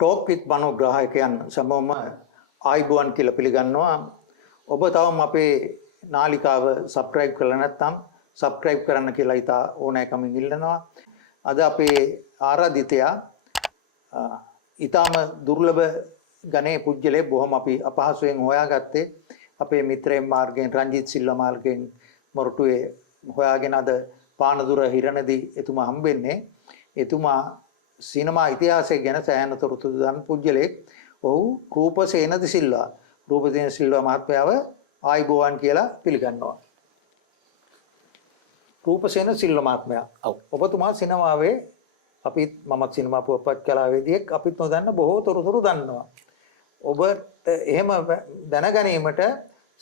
Talk විත් මනෝග්‍රාහකයන් සමෝම ආයිබුවන් කියලා පිළිගන්නවා. ඔබ තවම අපේ නාලිකාව සබ්ස්ක්‍රයිබ් කරලා නැත්නම් සබ්ස්ක්‍රයිබ් කරන්න කියලා ඉතා ඕනෑකමින් ඉල්ලනවා. අද අපේ ආරාධිතයා ඊටම දුර්ලභ ගණේ පුජ්‍යලේ බොහොම අපි අපහසුයෙන් හොයාගත්තේ අපේ මිත්‍රයන් මාර්ගයෙන් රංජිත් සිල්වා මාර්ගයෙන් මොරටුවේ හොයාගෙන අද පානදුර හිරණදී එතුමා හම්බෙන්නේ. එතුමා සිනමා ඉතිහාසය ගැන සෑහෙන තොරතුරු දන් පුජ්‍යලෙක්. ඔහු රූපසේන සිල්වා රූපසේන සිල්වා මහත්මයාව ආයිබෝවන් කියලා පිළිගන්නවා. රූපසේන සිල්වා මහත්මයා. ඔබතුමා සිනමාවේ අපිත් මමත් සිනමා පුවත්පත් කලාවේදියෙක් අපිත් නොදන්න බොහෝ තොරතුරු දන්නවා. ඔබට එහෙම දැනගැනීමට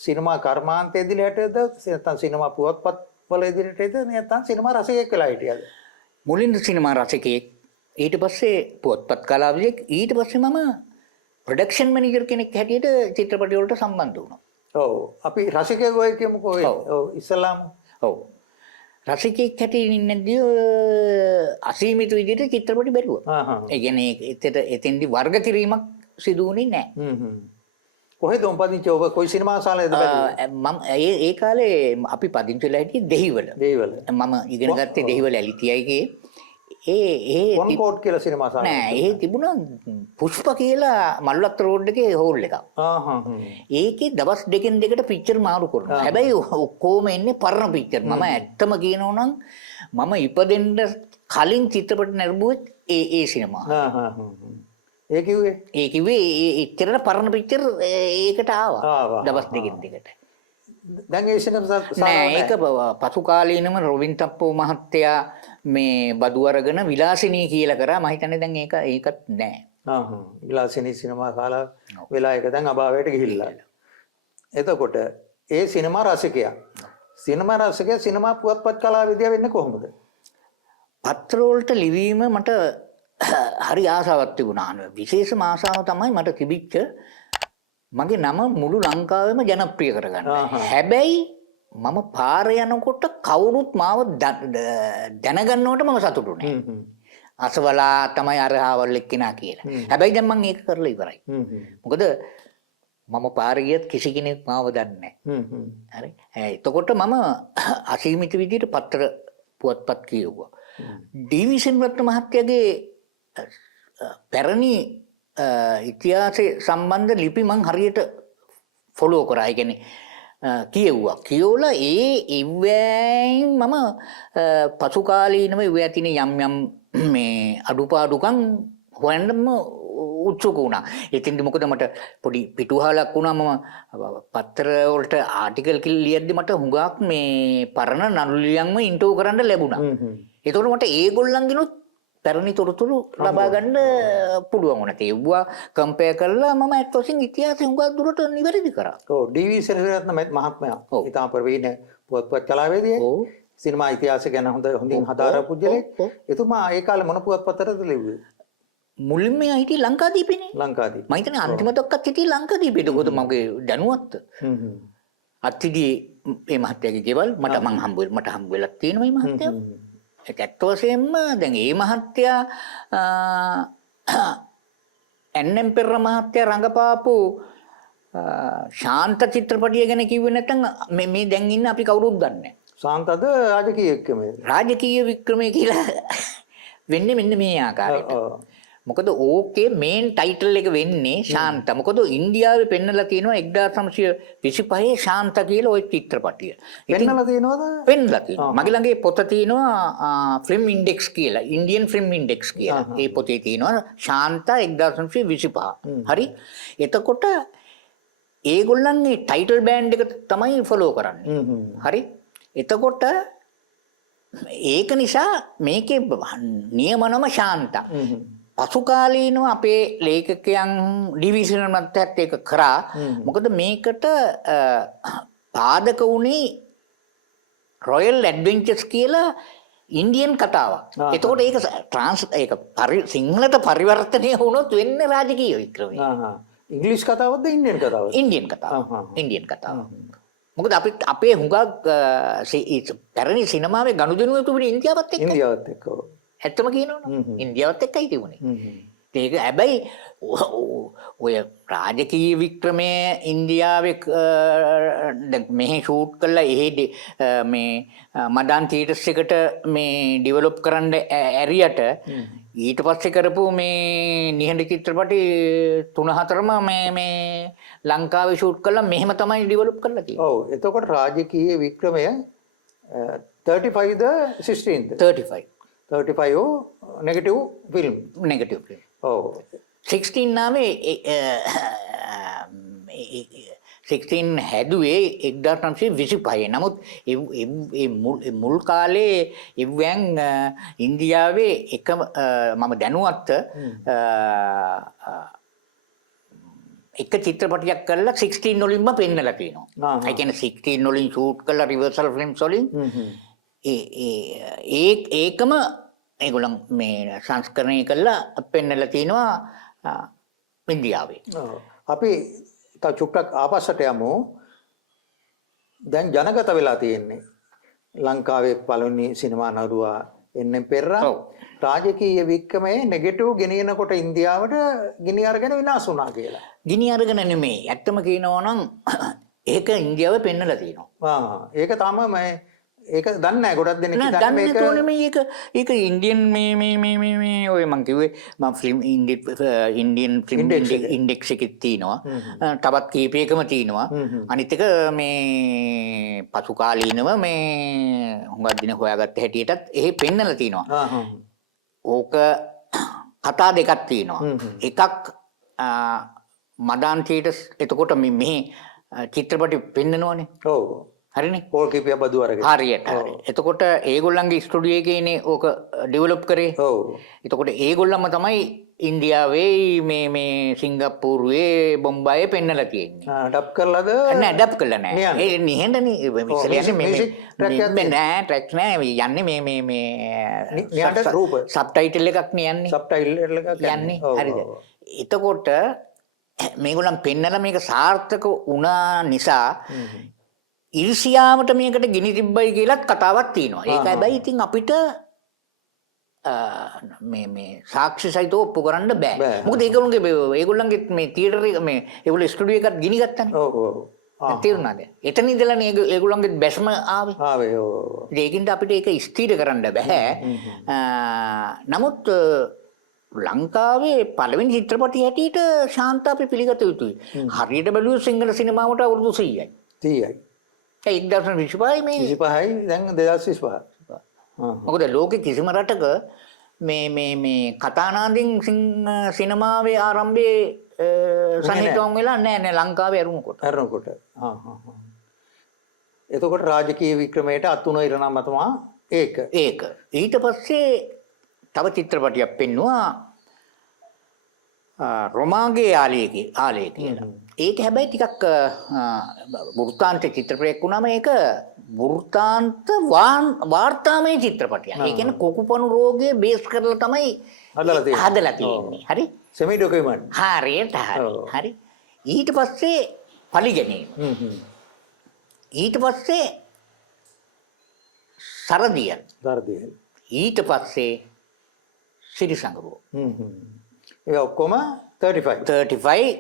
සිනමා කර්මාන්තය ඉදිරියටද නැත්නම් සිනමා පුවත්පත් වල ඉදිරියටද නැත්නම් සිනමා රසිකයෙක් වෙලා හිටියද? මුලින්ම සිනමා රසිකයෙක්, ඊට පස්සේ පුවත්පත් කලාවිදෙක්, ඊට පස්සේ මම ප්‍රොඩක්ෂන් මැනේජර් කෙනෙක් හැටියට චිත්‍රපට වලට සම්බන්ධ වුණා. ඔව් අපි රසිකයෙක් වෙයි කියමුකෝ. ඔව් ඉස්ලාම්. ඔව් රසිකයෙක් හැටියට ඉන්නදී අසීමිත විදිහට චිත්‍රපට බැලුවා. ඒ කියන්නේ එතෙන්දි වර්ග කිරීමක් සිදු වුණේ නැහැ. කොහෙද උපදින්නේ ඔබ? කොයි සිනමා ශාලාවේද බැලුවේ? මම ඒ කාලේ අපි පදිංචි වෙලා හිටියේ දෙහිවල. මම ඉගෙන ගත්තේ දෙහිවල ඇලිතියයිගේ. ඒ කොන්කෝඩ් කියලා සිනමා ශාලාව. නෑ, ඒ තිබුණා පුෂ්ප කියලා මල්ලත් රෝඩ් එකේ හෝල් එකක්. ඒකේ දවස් දෙකෙන් දෙකට පික්චර් මාරු කරනවා. හැබැයි ඔක්කොම එන්නේ පරණ පික්චර්. මම ඇත්තම කියනවා නම් මම ඉපදෙන්න කලින් චිත්‍රපට නැරඹුවෙත් ඒ සිනමා. ඒ කිව්වේ එච්චරට පරණ පික්චර් ඒකට ආවා දවස් දෙකෙන් දෙකට. දැන් ඒ සිනමා නෑ, ඒක පසු කාලීනම රොබින් තප්පෝ මහත්තයා මේ බදු අරගෙන විලාසිනී කියලා කරා. මම හිතන්නේ දැන් ඒකත් නෑ. විලාසිනී සිනමා ශාලාව වෙලා ඒක දැන් අභාවයට ගිහිල්ලා. එතකොට ඒ සිනමා රසිකයා සිනමා පුවත්පත් කලාවේදියා වෙන්නේ කොහොමද? පත්‍ර වලට ලිවීම මට හරි ආසාවක් තිබුණා. විශේෂම ආසාව තමයි මට තිබිච්ච මගේ නම මුළු ලංකාවෙම ජනප්‍රිය කරගන්න. හැබැයි මම පාර යනකොට කවුරුත් මාව දැනගන්නවට මම සතුටු නෑ. අසවලා තමයි අර ආවල් එක්කිනා කියලා. හැබැයි දැන් මම ඒක කරලා ඉවරයි. මොකද මම පාර ගියත් කිසි කෙනෙක් මාව දන්නේ නෑ. හරි. එතකොට මම අසීමිත විදිහට පත්‍ර පුවත්පත් කියවුවා. ඩී.වී. සෙනරත්න මහත්තයාගේ පැරණි ඉතිහාසය සම්බන්ධ ලිපි මං හරියට ෆොලෝ කරා. ඒ කියන්නේ කියවුවා. කියවලා ඉවෙන් මම පසු කාලීනව ඉවේ ඇතින යම් මේ අඩුපාඩුකම් හොයන්නම උත්සුක වුණා. එතින්ද මොකද මට පොඩි පිටුහලක් වුණා. මම පත්‍ර වලට ආටිකල් ලියද්දි මට හුඟක් මේ පරණ නළුලියන්ම ඉන්ටර්වයුව කරන්න ලැබුණා. ඒතකොට මට ඒගොල්ලන්ගෙනුත් පැරණි තොරතුරු ලබා ගන්න පුළුවන් වුණා. ඒවා කම්පෙයාර් කරලා මම ඇත්ත වශයෙන් ඉතිහාසය හුඟක් දුරට නිවැරදි කරා. ඔව් ඩී.වී. සෙනරත්න මහත්මයා ඉතාම ප්‍රවීණ පුවත්පත් කලාවේදියෙක්. සිනමා ඉතිහාසය ගැන හොඳින් හදාරපු පුජ්‍යලෙක්. එතුමා ඒ කාලේ මොන පුවත්පතටද ලිව්වේ? මුලින්ම හිටියේ ලංකාදීපේනේ. ලංකාදීප. මම හිතන්නේ අන්තිම දක්වත් හිටියේ ලංකාදීපේ. ඒකද මගේ දැනුවත්. අත්තිදී මේ මහත්තයාගේ ගෙවල් මට හම්බ වෙලා තියෙනවා මේ මහත්තයා. ඒක ඇත්ත වශයෙන්ම දැන් මේ මහත්තයා එන්.එම්. පෙරේරා මහත්තයා රංගපාපු ශාන්ත චිත්‍රපටිය ගැන කිව්වේ නැත්නම් මේ දැන් ඉන්න අපි කවුරුත් දන්නේ නැහැ. ශාන්තද රාජකීය වික්‍රමය? රාජකීය වික්‍රමය කියලා වෙන්නේ මෙන්න මේ ආකාරයට. මොකද ඕකේ මේන් ටයිටල් එක වෙන්නේ ශාන්ත. මොකද ඉන්දියාවේ පෙන්නලා තියෙනවා 1925 ශාන්ත කියලා ওই චිත්‍රපටිය. පෙන්නලා තියෙනවද? පෙන්නලා තියෙනවා. මගේ ළඟ පොත තියෙනවා ෆිල්ම් ඉන්ඩෙක්ස් කියලා. ඉන්දියන් ෆිල්ම් ඉන්ඩෙක්ස් කියලා. ඒ පොතේ තියෙනවා ශාන්ත 1925. හරි. එතකොට ඒගොල්ලන්ගේ ටයිටල් බෑන්ඩ් එක තමයි ෆලෝ කරන්නේ. හරි. එතකොට ඒක නිසා මේකේ නියමනම ශාන්ත. පසු කාලීනව අපේ ලේඛකයන් ඩී.වී. සෙනරත්නත් ඒක කරා. මොකද මේකට පාදක වුණේ රොයල් ඇඩ්වෙන්චර්ස් කියලා ඉන්දියන් කතාවක්. එතකොට ඒක සිංහලට පරිවර්තනය වුණොත් වෙන්නේ රාජකීය වික්‍රමය. ඉංග්‍රීසි කතාවක්ද ඉන්දියන් කතාවක්ද? ඉන්දියන් කතාව. ඉන්දියන් කතාව. මොකද අපේ හුඟක් පැරණි සිනමාවේ ගනුදෙනුව තිබුණේ ඉන්දියාවත් එක්ක. ඉන්දියාවත් එක්ක. ඇත්තම කියනවනේ ඉන්දියාවත් එක්කයි තිබුණේ. ඒක හැබැයි ඔය රාජකීය වික්‍රමය ඉන්දියාවේ මෙහි ෂූට් කළා එහෙ මේ මඩන් තියටර්ස් එකට මේ ඩෙවලොප් කරන්න ඇරියට ඊට පස්සේ කරපු මේ නිහඬ චිත්‍රපටි 3-4ම මේ ලංකාවේ ෂූට් කළා මෙහෙම තමයි ඩෙවලොප් කරලා තියෙන්නේ. ඔව් එතකොට රාජකීය වික්‍රමය 35 ද 16th 35 නෙගටිව් ෆිල්ම්. ඔව් 16 නාමේ 16 හැදුවේ 1925. නමුත් ඒ මුල් කාලේ ඉව්වැන් ඉන්දියාවේ එකම මම දැනුවත් එක චිත්‍රපටයක් කරලා 16 වලින්ම පෙන්නලා තියෙනවා. ඒ කියන්නේ 16 වලින් ෂූට් කරලා රිවර්සල් ෆිල්ම්ස් වලින් ඒකම ඒගොල්ලන් මේ සංස්කරණය කළා පෙන්නලා තිනවා ඉන්දියාවේ. අපි තව චුට්ටක් ආපස්සට යමු. දැන් ජනගත වෙලා තියෙන්නේ ලංකාවේ පළවෙනි සිනමා නළුවා එන්නෙන් පෙරා රාජකීය වික්‍රමයේ නෙගටිව් ගෙනියනකොට ඉන්දියාවට ගිනි අරගෙන විනාශ වුණා කියලා. ගිනි අරගෙන නෙමෙයි. ඇත්තම කියනවා නම් ඒක ඉන්දියාවේ පෙන්නලා තියෙනවා. ඒක තමයි ඒක දන්නේ නැහැ ගොඩක් දෙනෙක් දන්නේ මේක ඒක ඉන්දියන් මේ ඔය මං කිව්වේ මම ෆිල්ම් ඉන්දියන් ෆිල්ම් ඉන්ඩෙක්ස් එකේ තියෙනවා. තවත් කීපයකම තියෙනවා. අනිත් එක මේ පසු කාලීනව මේ හුඟක් දින හොයාගත්ත හැටියටත් එහෙ පෙන්නලා තියෙනවා. ඕක කතා දෙකක් තියෙනවා. එකක් මඩන් තියටර්ස් එතකොට මෙහි චිත්‍රපටි පෙන්නනවනේ. ඔව්. හරිනේ. ඕක කීපයක් බදු අරගෙන. හරියට. එතකොට ඒගොල්ලන්ගේ ස්ටුඩියෝ එකේනේ ඕක ඩෙවලොප් කරේ. ඔව්. එතකොට ඒගොල්ලන්ම තමයි ඉන්දියාවේ මේ සිංගප්පූරුවේ බොම්බායේ පෙන්නලා තියෙන්නේ. ඩබ් කරලාද? නෑ ඩබ් කළා නෑ. ඒ නිහඬනේ ඉස්සෙල්ලා මේ නෑ ට්‍රැක් නෑ යන්නේ මේ නිහඬ රූප සබ්ටයිටල් එකක් නේ යන්නේ. සබ්ටයිටල් එකක් යන්නේ. හරිද? එතකොට මේගොල්ලන් පෙන්නලා මේක සාර්ථක වුණා නිසා ඉර්ෂියාවට මේකට ගිනි තිබ්බයි කියලාත් කතාවක් තියෙනවා. ඒක හැබැයි ඉතින් අපිට මේ සාක්ෂි සහිතව ඔප්පු කරන්න බෑ. මොකද ඒගොල්ලන්ගේ මේ තියටර් එක මේ ඒගොල්ලෝ ස්ටුඩියෝ එකත් ගිනි ගත්තනේ. ඔව් ඔව්. තේරුණාද? එතන ඉඳලානේ ඒගොල්ලන්ගේ බැස්ම ආවේ. ආවේ ඔව්. ඒකින්ද අපිට ඒක ස්ථිර කරන්න බෑ. නමුත් ලංකාවේ පළවෙනි චිත්‍රපටි හැටියට ශාන්ත අපි පිළිගත යුතුයි. හරියට බැලුවොත් සිංහල සිනමාවට අවුරුදු 100යි. 30යි. 1025 මේ 25යි දැන් 2025. මොකද ලෝකෙ කිසිම රටක මේ කතානාදින් සිනමාවේ ආරම්භයේ සනිටුවම් වෙලා නෑ ලංකාවේ අරුණකොට. එතකොට රාජකීය වික්‍රමයට අතුන ඉරණම තමයි ඒක. ඊට පස්සේ තව චිත්‍රපටියක් පෙන්නුවා රොමාගේ ආලය කියලා. ඒක හැබැයි ටිකක් වෘත්තාන්ත චිත්‍රපටයක් වුණාම ඒක වෘත්තාන්ත වාර්තාමය චිත්‍රපටයක්. ඒ කියන්නේ කොකුපණු රෝගය බේස් කරලා තමයි හදලා තියෙන්නේ. හරි? Semi document. හරියට හරි. ඊට පස්සේ පලිගැනීම. ඊට පස්සේ සරදියල්. ඊට පස්සේ සිරිසංගරුව. ඒ ඔක්කොම 35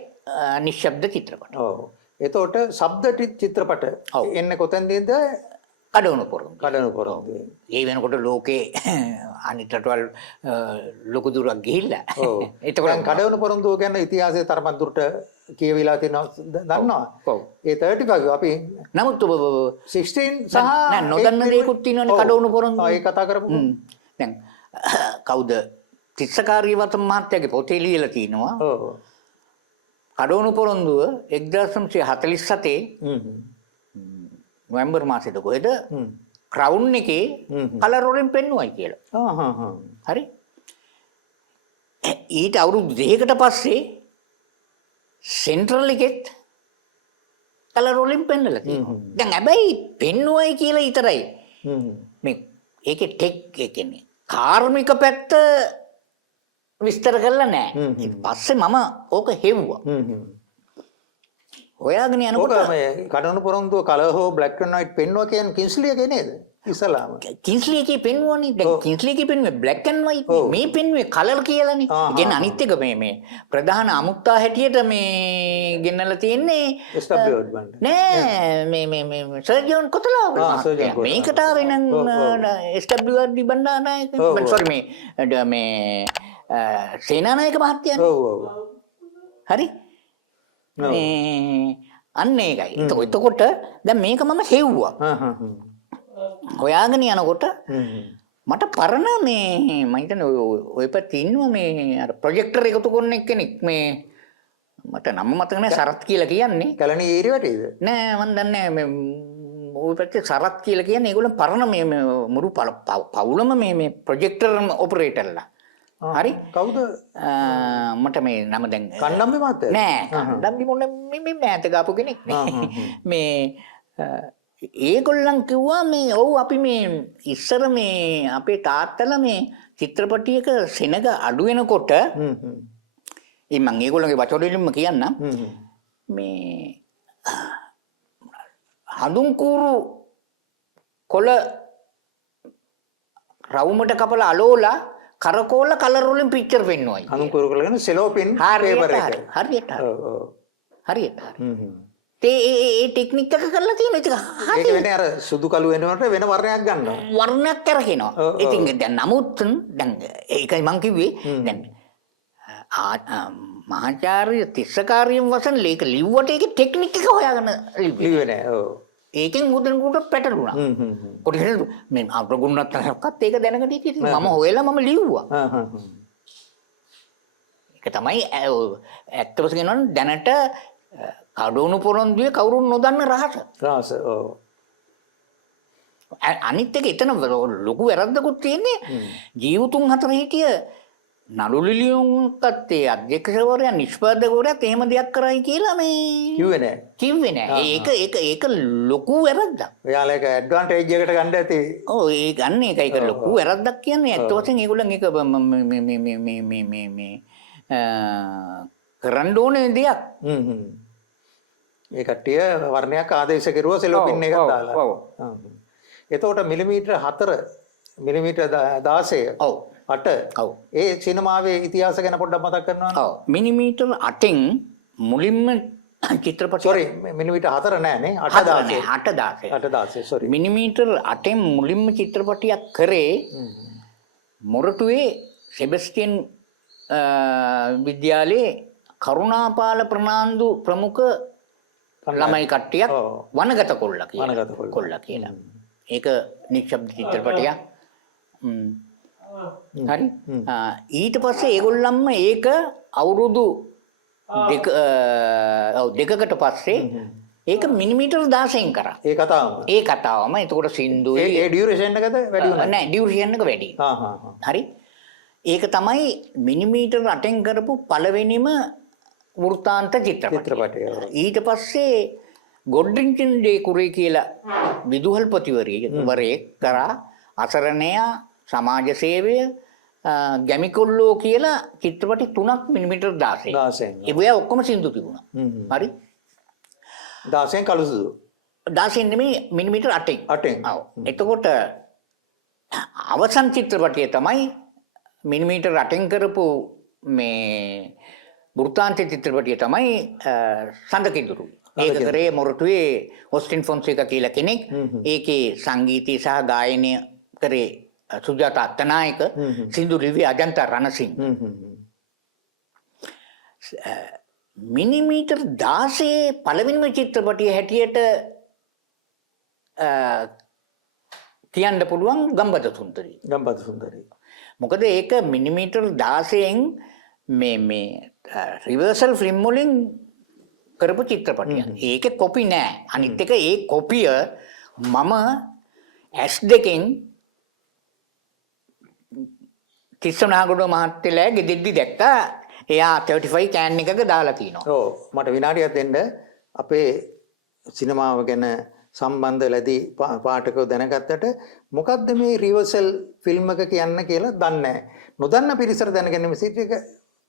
නිශ්ශබ්ද චිත්‍රපට. ඔව්. එතකොට ශබ්ද චිත්‍රපට එන්නේ කොතෙන්ද? කඩවණු පොරොන්දු. ඒ වෙනකොට ලෝකේ අනිත් රටවල් ලොකු දුරක් ගිහිල්ලා. ඔව්. එතකොට කඩවණු පොරොන්දුව ගැන ඉතිහාසයේ තරමක් දුරට කියවිලා තියෙනවා දන්නවා. ඔව්. ඒ 35 අපි නමුත් 16 සහ නෑ නොදන්න දේකුත් තියෙනවනේ කඩවණු පොරොන්දුව. ඒ කතා කරමු. දැන් කවුද තිස්සකාරී වතම් මහත්තයාගේ පොතේ ලියලා තිනවා. ඔව්. කඩවණු පොරොන්දුව 1947 නොවැම්බර් මාසෙද කොහෙද ක්‍රවුන් එකේ කලර් වලින් පෙන්නුවයි කියලා. හරි? ඊට අවුරුදු 2කට පස්සේ සෙන්ට්‍රල් එකෙත් කලර් වලින් පෙන්නලා තියෙනවා. දැන් හැබැයි පෙන්නුවයි කියලා විතරයි. මේ ඒකේ ටෙක් ඒ කියන්නේ කාර්මික පැත්ත විස්තර කරලා නැහැ. ඊට පස්සේ මම ඕක හෙව්වා. හොයාගෙන යනකොට ඕක මේ කඩන පොරොන්දුව කලර් හෝ black and white පෙන්වුවා කියන්නේ කින්ස්ලියගේ නේද? ඉස්සලාම. කින්ස්ලි එකේ පෙන්වන්නේ දැන් කින්ස්ලි එකේ පෙන්වන්නේ black and white නේ. මේ පෙන්වන්නේ කලර් කියලානේ. ඒ කියන්නේ අනිත් එක මේ ප්‍රධාන අමුත්තා හැටියට මේ ගෙන්නලා තියෙන්නේ SW බණ්ඩ. නෑ මේ සර්ජන් කොතලා මේකට ආවේ නම් SWRD බණ්ඩාරනායක සෝරි මේ සේනානායක මහත්තයානේ. ඔව් ඔව්. හරි මේ අන්න ඒකයි. එතකොට දැන් මේක මම හෙව්වා. හොයාගෙන යනකොට මට පරණ මේ මම හිතන්නේ ඔය පැත්තේ ඉන්නවා මේ අර ප්‍රොජෙක්ටර් එකතු කරන එක්කෙනෙක් මේ මට නම මතක නැහැ සරත් කියලා කියන්නේ. කැලණි ඒරිය වටේද? නෑ මම දන්නේ නැහැ මේ ඔය පැත්තේ සරත් කියලා කියන්නේ ඒගොල්ලෝ පරණ මේ මුරු පවුලම මේ ප්‍රොජෙක්ටර් ඔපරේටර්ලා. හරි කවුද? මට මේ නම දැන් කණ්ඩම්බි මහත්තයා නෑ කණ්ඩම්බි මොන මේ මෑත ගාපු කෙනෙක් නේ. මේ ඒගොල්ලන් කිව්වා මේ ඔව් අපි මේ ඉස්සර මේ අපේ තාත්තලා මේ චිත්‍රපටියක සෙනග අඩු වෙනකොට මම ඒගොල්ලන්ගේ වචන වලින්ම කියන්නම් මේ හඳුන් කූරු කොළ රවුමට කපලා අලෝලා කරකෝල කලර් වලින් පික්චර් පෙන්වයි. හඳුන් කූරු කොළ කියන සෙලෝපින් පේපර් එක. හරියට හරියට. ඒ ටෙක්නික් එක කරලා තියෙනවා. ඒක ඒක වෙන්නේ අර සුදු කළු වෙනකොට වෙන වර්ණයක් ගන්නවා. වර්ණයක් කරගෙනවා. ඉතින් දැන් නමුත් දැන් ඒකයි මං කිව්වේ දැන් මහාචාර්ය තිස්සකාරියම් වසන් ලේක ලිව්වට ඒකේ ටෙක්නික් එක හොයාගෙන ලිව්වේ නෑ. ඔව්. ඒකෙන් උදේට පැටලුණා. කොටිහෙද මේ අප්‍රගුණත් නැක්කත් ඒක දැනගට ඉතින් මම හොයලා මම ලිව්වා. ඒක තමයි ඇත්ත වශයෙන් කියනවා දැනට කඩුණු පොරොන්දුවේ කවුරුන් නොදන්න රහස. රහස. ඔව්. අනිත් එක එතන ලොකු වැරද්දකුත් තියෙන්නේ ජීවතුන් හතර හිටිය නළු ලිලියුන්කත් ඒ අධ්‍යක්ෂකවරයා නිෂ්පාදකවරයාත් එහෙම දෙයක් කරයි කියලා මේ කිව්වේ නෑ. ඒක ලොකු වැරද්දක්. ඔයාලා ඒක ඇඩ්වාන්ටේජ් එකට ගන්න ඇති. ඔව් ඒ ගන්න ඒක ලොකු වැරද්දක් කියන්නේ ඇත්ත වශයෙන් ඒගොල්ලන් ඒක මේ කරන්න ඕනේ දෙයක්. ඒ කට්ටිය වර්ණයක් ආදේශ කෙරුවා සෙලෝපින් එකක් දාලා. ඔව්. එතකොට මිලිමීටර 4 මිලිමීටර 16 ඔව් 8 ඔව් ඒ සිනමාවේ ඉතිහාස ගැන පොඩ්ඩක් මතක් කරනවද? ඔව් මිලිමීටර 8න් මුලින්ම චිත්‍රපටය සෝරි මිලිමීටර 4 නෑනේ 8 16 සෝරි මිලිමීටර 8න් මුලින්ම චිත්‍රපටයක් කරේ මොරටුවේ සෙබස්ටියන් විද්‍යාලයේ කරුණාපාල ප්‍රනාන්දු ප්‍රමුඛ ළමයි කට්ටියක් වනගත කොල්ලා කියලා. ඒක නිශ්ශබ්ද චිත්‍රපටයක්. හරි. ඊට පස්සේ ඒගොල්ලන්ම ඒක අවුරුදු දෙකකට පස්සේ ඒක මිලිමීටර 16න් කරා. ඒ කතාවම එතකොට සින්දුයි ඒ ඩියුරේෂන් එකද වැඩි වුණා? නෑ ඩියුරේෂන් එක වැඩි. හරි. ඒක තමයි මිලිමීටර 8න් කරපු පළවෙනිම වෘත්තාන්ත චිත්‍රපටය. ඊට පස්සේ ගොඩ්රින්චන් ඩේ කුරේ කියලා විදුහල්පතිවරයෙක් කරා අසරණයා සමාජ සේවය ගැමිකොල්ලෝ කියලා චිත්‍රපටි 3ක් මිලිමීටර 16. ඒ ඔක්කොම සින්දු තිබුණා. හරි. 16න් කළු සුදු. 16 නෙමෙයි මිලිමීටර 8න්. ඔව්. එතකොට අවසන් චිත්‍රපටිය තමයි මිලිමීටර 8න් කරපු මේ වෘත්තාන්ත චිත්‍රපටිය තමයි සඳකිඳුරු. ඒක කරේ මොරටුවේ ඔස්ටින් ෆොන්සේකා කියලා කෙනෙක්. ඒකේ සංගීතය සහ ගායනය කරේ සුජාත අත්තනායක, සින්දු ලිව්වේ අජන්ත රණසිංහ. මිලිමීටර 16 පළවෙනිම චිත්‍රපටිය හැටියට කියන්න පුළුවන් ගම්බද සුන්දරි. මොකද ඒක මිලිමීටර 16න් මේ රිවර්සල් ෆිල්ම් වලින් කරපු චිත්‍රපටියක්. ඒකේ කොපි නෑ. අනිත් එක ඒ කොපිය මම S2කින් තිස්සනාගොඩ මහත්තයලා ගෙදෙද්දි දැක්කා. එයා 35 කෑන් එකක දාලා තිනවා. ඔව් මට විනාඩියක් දෙන්න අපේ සිනමාව ගැන සම්බන්ධ ලැබී පාඨකව දැනගත්තට මොකද්ද මේ රිවර්සල් ෆිල්ම් එක කියන්න කියලා දන්නේ නැහැ. නොදන්න පිරිසට දැනගැනීම සිට එක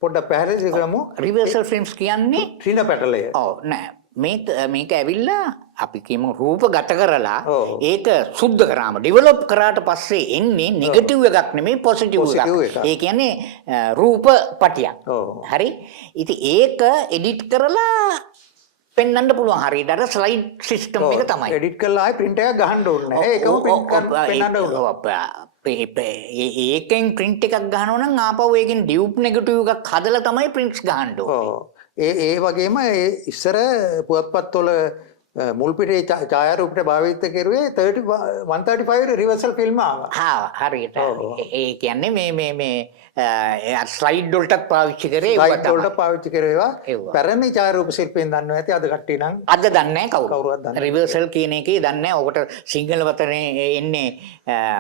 පොඩ්ඩක් පැහැදිලි කරමු. රිවර්සල් ෆිල්ම්ස් කියන්නේ ත්‍රින පැටලය. ඔව් නෑ. මේක ඇවිල්ලා අපි කියමු රූප ගත කරලා ඔව්. ඒක සුද්ධ කරාම ඩෙවලොප් කරාට පස්සේ එන්නේ නෙගටිව් එකක් නෙමෙයි පොසිටිව් Positive එකක්. එකක්. ඒ කියන්නේ රූප පටියක්. ඔව්. හරි. ඉතින් ඒක එඩිට් කරලා පෙන්වන්න පුළුවන්. හරියට අර ස්ලයිඩ් සිස්ටම් එක තමයි. එඩිට් කරලා ආයි print එකක් ගහන්න ඕනේ නැහැ. ඒකම print පෙන්නන්න ඕනේ. ඒකෙන් print එකක් ගහනවා නම් ආපහු ඒකෙන් ඩියුප් නෙගටිව් එකක් හදලා තමයි prints ගහන්න ඕනේ. ඔව්. ඒ වගේම ඒ ඉස්සර පුවත්පත්වල මුල් පිටේ ඡායාරූපයට භාවිත කෙරුවේ 135 රිවර්සල් ෆිල්ම් ආවා. හරියට. ඒ කියන්නේ මේ ස්ලයිඩ් වලටත් පාවිච්චි කරේ ඒවා ස්ලයිඩ් තමයි. වලට පාවිච්චි කරේවා. ඒවා. පැරණි ඡායාරූප ශිල්පීන් දන්නවා ඇති අද කට්ටිය නම් අද දන්නේ නැහැ කවුරුවත් කවුරු. දන්නේ රිවර්සල් කියන එකේ දන්නේ නැහැ. ඔකට සිංහල වචනේ එන්නේ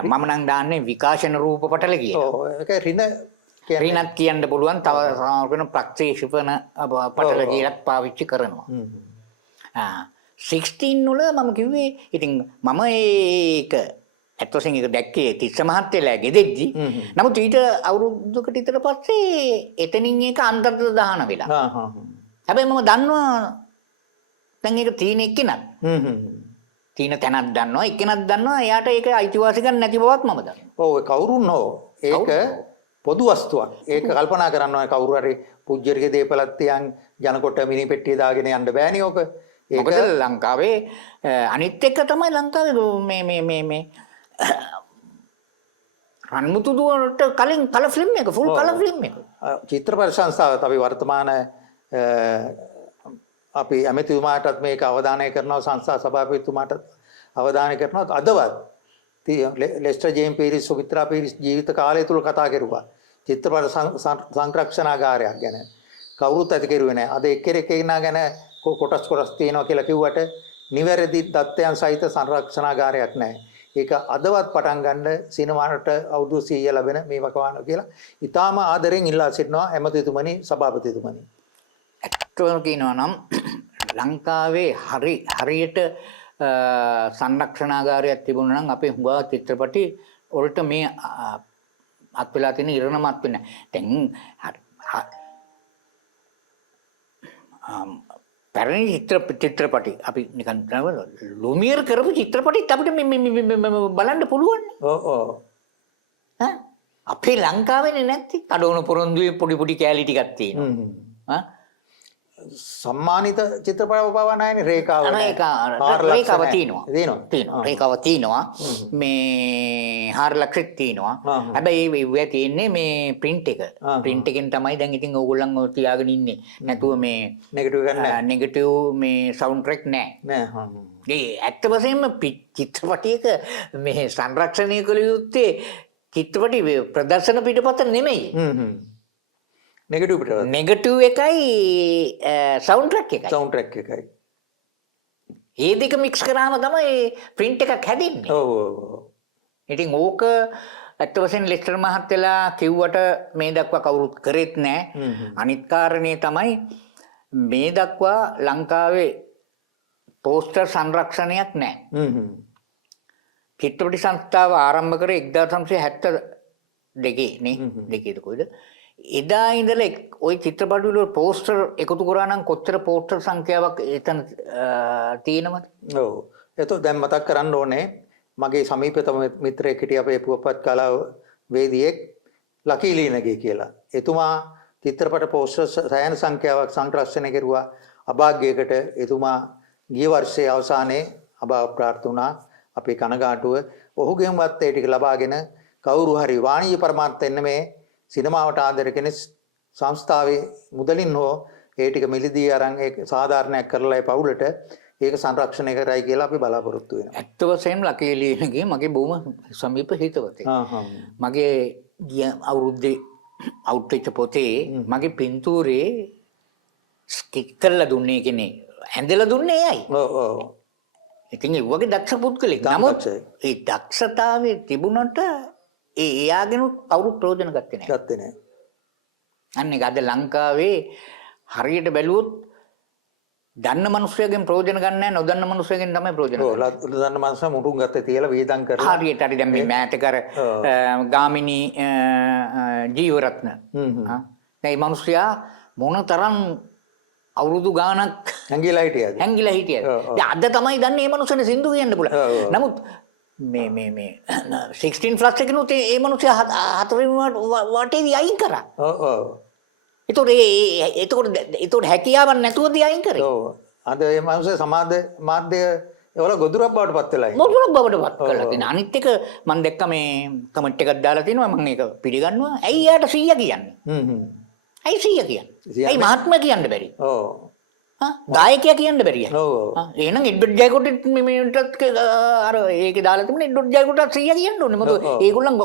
මම නම් දාන්නේ විකාශන රූප පටල කියලා. ඔව් ඒක රින කියන්නේ රිනත් කියන්න පුළුවන්. තව සමහරවිට ප්‍රක්ෂේපණ පටල කියලා පාවිච්චි කරනවා. 16 වල මම කිව්වේ ඉතින් මම ඒක ඇත්ත වශයෙන්ම ඒක දැක්කේ තිස්ස මහත්තයලා ගෙදෙද්දි. නමුත් ඊට අවුරුද්දකට විතර පස්සේ එතනින් ඒක අන්තර්දාන වෙලා. හැබැයි මම දන්නවා දැන් ඒක තීන එක්කෙනක්. තීන තැනක් දන්නවා එක්කෙනක් දන්නවා එයාට ඒක අයිතිවාසිකම් නැති බවත් මම දන්නවා. ඔව් කවුරුන් හෝ ඒක පොදු වස්තුවක්. ඒක කල්පනා කරන්න ඕනේ කවුරු හරි පුජ්‍යරිගේ දේපලක් තියන් යනකොට මිනි පෙට්ටිය දාගෙන යන්න බෑනේ ඔක. මොකද ලංකාවේ අනිත් එක තමයි ලංකාවේ මේ රන්මුතු දුවනට කලින් කලර් ෆිල්ම් එක ෆුල් කලර් ෆිල්ම් එක. චිත්‍රපට සංස්ථාවත් අපි වර්තමාන අපි ඇමතිතුමාටත් මේක අවධානය කරනවා සංස්ථා සභාපතිතුමාටත් අවධානය කරනවා අදවත් ලෙස්ටර් ජේම් පීරිස් සුමිත්‍රා පීරිස් ජීවිත කාලය තුල කතා කරුවා චිත්‍රපට සංරක්ෂණාගාරයක් ගැන කවුරුත් ඇති කෙරුවේ නැහැ. අද එක්කෙනෙක් එක්නා ගැන කොටස් තියෙනවා කියලා කිව්වට නිවැරදි தත්ත්වයන් සහිත සංරක්ෂණාගාරයක් නැහැ. ඒක අදවත් පටන් ගන්න සිනමාවට අවුරුදු 100 ලැබෙන මේ වකවාන කියලා ඊටාම ආදරෙන් ඉල්ලා සිටිනවා ඇමතිතුමනි සභාපතිතුමනි. ඇත්තම කියනවා නම් ලංකාවේ හරියට සංරක්ෂණාගාරයක් තිබුණා නම් අපේ හුඟා චිත්‍රපටි වලට මේ අත් වෙලා තියෙන ඉරණමත් වෙන්නේ. දැන් පැරණි චිත්‍රපටි අපි නිකන් ලුමියර් කරපු චිත්‍රපටිත් අපිට බලන්න පුළුවන්. අපේ ලංකාවේනේ නැති කඩවුණු පොරොන්දුවේ පොඩි කෑලි ටිකක් තියෙනවා. සම්මානිත චිත්‍රපට පවා නැහැනේ රේඛාව. රේඛාව තියෙනවා. රේඛාව තියෙනවා. මේ 4 ලක්ෂෙත් තියෙනවා. හැබැයි ඒ තියෙන්නේ මේ print එක. print එකෙන් තමයි දැන් ඉතින් ඕගොල්ලන් තියාගෙන ඉන්නේ. නැතුව මේ නෙගටිව් මේ සවුන්ඩ් ට්‍රැක් නැහැ. ඒ ඇත්ත වශයෙන්ම චිත්‍රපටයක මේ සංරක්ෂණය කළ යුත්තේ චිත්‍රපටි ප්‍රදර්ශන පිටපත නෙමෙයි. නෙගටිව් එකයි සවුන්ඩ් ට්‍රැක් එකයි. ඒ දෙක මික්ස් කරාම තමයි print එකක් හැදෙන්නේ. ඉතින් ඕක ඇත්ත වශයෙන් ලෙස්ටර් මහත්තයලා කිව්වට මේ දක්වා කවුරුත් කරෙත් නැහැ. අනිත් කාරණේ තමයි මේ දක්වා ලංකාවේ පෝස්ටර් සංරක්ෂණයක් නැහැ. චිත්‍රපටි සංස්ථාව ආරම්භ කරේ 1972 නේ. දෙකේද කොයිද? එදා ඉඳලා ওই චිත්‍රපට වල පෝස්ටර් එකතු කරා නම් කොච්චර පෝස්ටර් සංඛ්‍යාවක් එතන තියෙනවද? ඔව්. ඒතෝ දැන් මතක් කරන්න ඕනේ මගේ සමීපතම මිත්‍රයෙක් හිටිය අපේ පුවත්පත් කලා වේදිකෙක් ලකී ලීනගේ කියලා. එතුමා චිත්‍රපට පෝස්ටර් සෑහෙන සංඛ්‍යාවක් සංරක්ෂණය කෙරුවා. අභාග්‍යයකට එතුමා ගිය වර්ෂයේ අවසානයේ අභාව වුණා. අපේ කනගාටුව ඔහුගෙන්වත් ඒ ටික ලබාගෙන කවුරු හරි වාණිජ්‍ය පරමාර්ථයෙන් මේ සිනමාවට ආදර කෙනෙක් සංස්ථාවේ මුදලින් හෝ ඒ ටික මිලදී අරන් ඒක සාධාරණයක් කරලා ඒ පවුලට ඒක සංරක්ෂණය කරයි කියලා අපි බලාපොරොත්තු වෙනවා. ඇත්ත වශයෙන්ම ලකේලියනගේ මගේ බොහොම සමීප හිතවතෙක්. මගේ ගිය අවුරුද්දේ අවුට් වෙච්ච පොතේ මගේ පින්තූරේ ස්ටික් කරලා දුන්නේ කෙනේ. ඇඳලා දුන්නේ එයයි. ඔව්. ඉතින් ඒ වගේ දක්ෂ පුද්ගලෙක්. නමුත් ඒ දක්ෂතාවයේ තිබුණට එයාගෙනුත් කවුරුත් ප්‍රයෝජන ගත්තේ නැහැ. අන්න ඒක අද ලංකාවේ හරියට බැලුවොත් දන්න මිනිස්සුගෙන් ප්‍රයෝජන ගන්න නැහැ, නොදන්න මිනිස්සුගෙන් තමයි ප්‍රයෝජන ගන්න. ඔව් දන්න මිනිස්සු මුරුන් ගත්තේ තියලා වේදම් කරලා. හරියට හරි දැන් මේ මෑත කර ගාමිණී ජීවරත්න. දැන් මේ මිනිස්සයා මොනතරම් අවුරුදු ගාණක් හැංගිලා හිටියද? හැංගිලා හිටියද? දැන් අද තමයි දන්නේ මේ මනුස්සනේ සින්දු කියන්න පුළුවන්. නමුත් මේ 16 ෆ්ලක්ස් එකනොත් මේ මනුස්සයා හතරවෙනි වටේදී අයින් කරා. ඔව්. ඒතකොට හැකියාවක් නැතුවදී අයින් කරේ. ඔව්. අද මේ මනුස්සයා සමාජ මාධ්‍ය වල ගොදුරක් බවට පත් වෙලා ඉන්නේ. මොකද බවට පත් කරලා තියෙන. අනිත් එක මම දැක්ක මේ කමෙන්ට් එකක් දාලා තිනවා මම ඒක පිළිගන්නවා. ඇයි යාට 100 කියන්නේ? ඇයි 100 කියන්නේ? ඇයි මහත්මයා කියන්න බැරි? ඔව්. ගායකයා කියන්න බැරිය. ඔව්. එහෙනම් එඩ්වඩ් ජයකොටත් මේටත් අර ඒකේ දාලා තිබුණේ එඩ්වඩ් ජයකොටත් 100 කියන්න ඕනේ. මොකද ඒගොල්ලන්